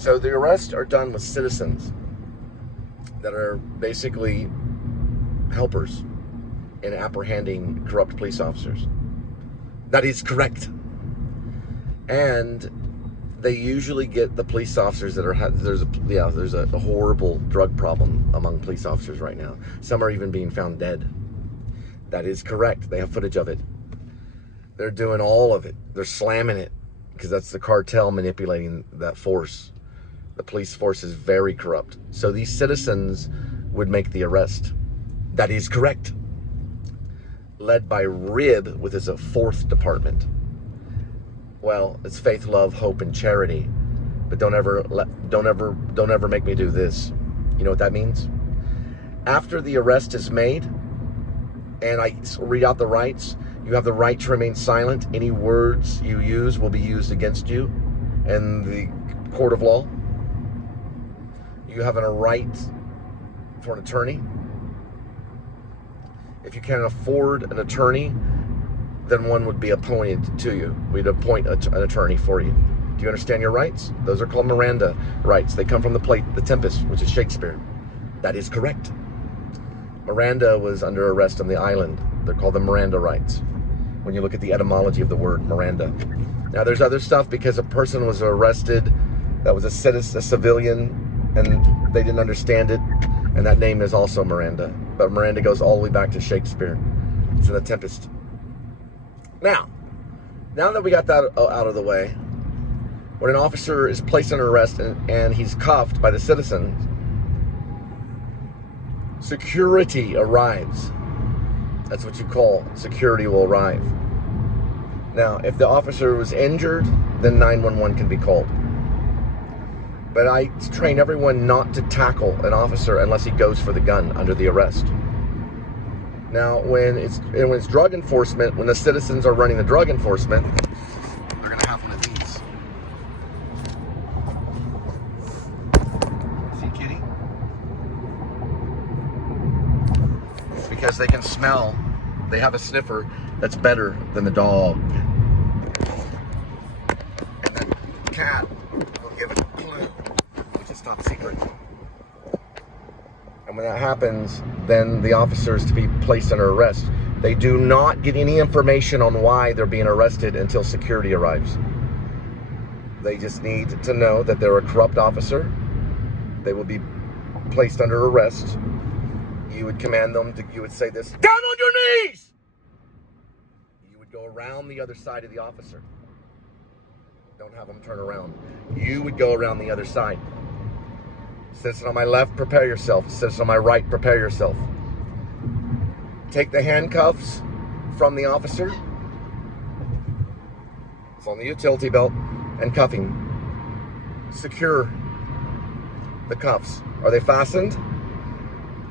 So the arrests are done with citizens that are basically helpers in apprehending corrupt police officers. That is correct. And they usually get the police officers that are, there's a horrible drug problem among police officers right now. Some are even being found dead. That is correct. They have footage of it. They're doing all of it. They're slamming it because that's the cartel manipulating that force. The police force is very corrupt. So these citizens would make the arrest. That is correct. Led by RIB, with his fourth department. Well, it's faith, love, hope, and charity. But don't ever make me do this. You know what that means? After the arrest is made, and I read out the rights, you have the right to remain silent. Any words you use will be used against you in the court of law. You have a right for an attorney. If you can't afford an attorney, then one would be appointed to you. We'd appoint an attorney for you. Do you understand your rights? Those are called Miranda rights. They come from the play The Tempest, which is Shakespeare. That is correct. Miranda was under arrest on the island. They're called the Miranda rights. When you look at the etymology of the word Miranda. Now there's other stuff because a person was arrested that was a civilian and they didn't understand it, and that name is also Miranda. But Miranda goes all the way back to Shakespeare. It's in The Tempest. Now that we got that out of the way, when an officer is placed under arrest and he's cuffed by the citizens, security arrives. That's what you call security will arrive. Now, if the officer was injured, then 911 can be called. But I train everyone not to tackle an officer unless he goes for the gun under the arrest. Now, when it's drug enforcement, when the citizens are running the drug enforcement, they're going to have one of these. See, kitty? Because they can smell. They have a sniffer that's better than the dog. And that cat will give it a clue, which is top secret. And when that happens, then the officer is to be placed under arrest. They do not get any information on why they're being arrested until security arrives. They just need to know that they're a corrupt officer. They will be placed under arrest. You would command them to, you would say this, down on your knees! You would go around the other side of the officer. Don't have them turn around. You would go around the other side. Citizen on my left, prepare yourself. Citizen on my right, prepare yourself. Take the handcuffs from the officer. It's on the utility belt and cuff him. Secure the cuffs. Are they fastened?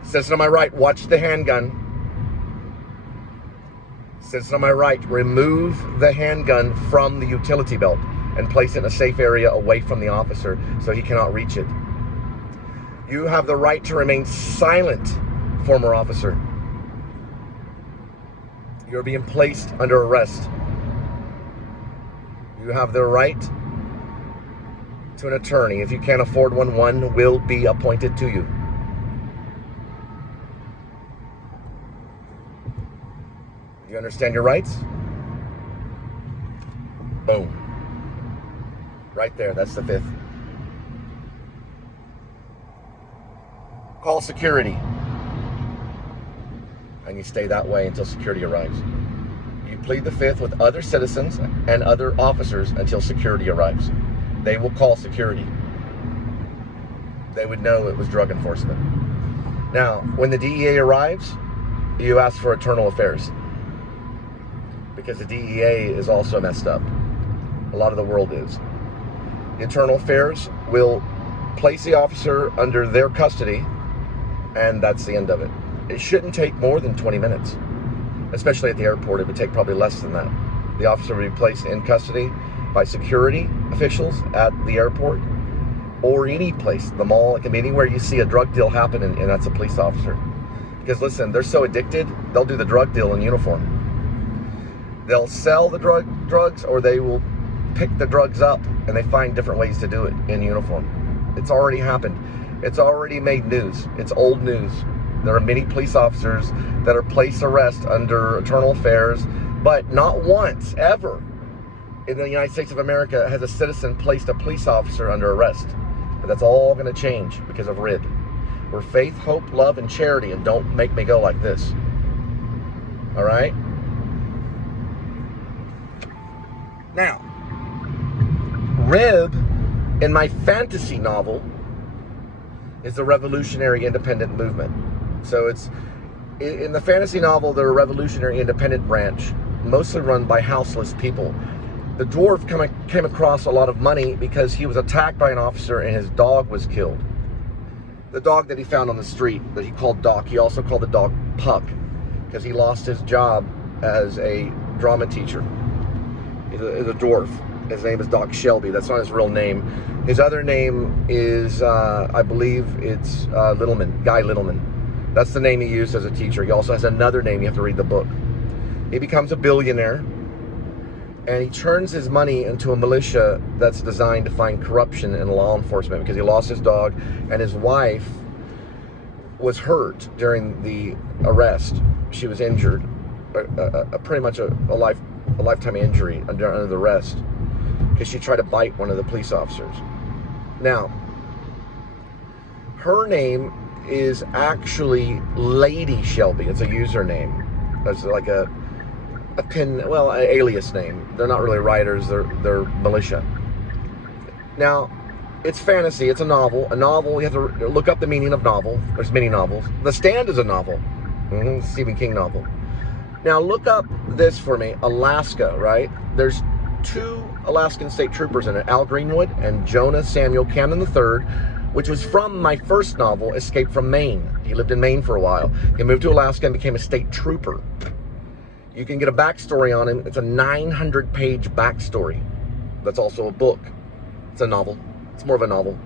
Citizen on my right, watch the handgun. Citizen on my right, remove the handgun from the utility belt and place it in a safe area away from the officer so he cannot reach it. You have the right to remain silent, former officer. You're being placed under arrest. You have the right to an attorney. If you can't afford one will be appointed to you. You understand your rights? Boom. Right there, that's the fifth. Call security. And you stay that way until security arrives. You plead the fifth with other citizens and other officers until security arrives. They will call security. They would know it was drug enforcement. Now, when the DEA arrives, you ask for internal affairs. Because the DEA is also messed up. A lot of the world is. The internal affairs will place the officer under their custody, and that's the end of it. It shouldn't take more than 20 minutes. Especially at the airport, it would take probably less than that. The officer would be placed in custody by security officials at the airport or any place, the mall. It can be anywhere you see a drug deal happen, and that's a police officer. Because listen, they're so addicted, they'll do the drug deal in uniform. They'll sell the drugs, or they will pick the drugs up, and they find different ways to do it in uniform. It's already happened. It's already made news. It's old news. There are many police officers that are placed arrest under internal affairs, but not once, ever, in the United States of America has a citizen placed a police officer under arrest. But that's all going to change because of RIB. We're faith, hope, love, and charity, and don't make me go like this. All right? Now, RIB, in my fantasy novel, is the revolutionary independent movement. So it's, in the fantasy novel, they're a revolutionary independent branch, mostly run by houseless people. The dwarf came across a lot of money because he was attacked by an officer and his dog was killed. The dog that he found on the street that he called Doc, he also called the dog Puck because he lost his job as a drama teacher. He's a dwarf. His name is Doc Shelby. That's not his real name. His other name is, I believe it's Littleman, Guy Littleman. That's the name he used as a teacher. He also has another name. You have to read the book. He becomes a billionaire. And he turns his money into a militia that's designed to find corruption in law enforcement because he lost his dog and his wife was hurt during the arrest. She was injured, pretty much a lifetime injury under the arrest because she tried to bite one of the police officers. Now, her name is actually Lady Shelby. It's a username. It's like an alias name. They're not really writers, they're militia. Now, it's fantasy, it's a novel. A novel, you have to look up the meaning of novel. There's many novels. The Stand is a novel. Stephen King novel. Now, look up this for me, Alaska, right? There's 2 Alaskan state troopers in it, Al Greenwood and Jonah Samuel Cannon III, which was from my first novel, Escape from Maine. He lived in Maine for a while. He moved to Alaska and became a state trooper. You can get a backstory on him. It's a 900-page backstory. That's also a book. It's a novel. It's more of a novel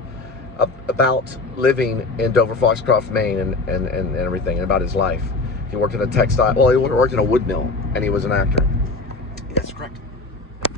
about living in Dover Foxcroft, Maine, and everything, and about his life. He worked in a textile. Well, he worked in a wood mill, and he was an actor. That's correct.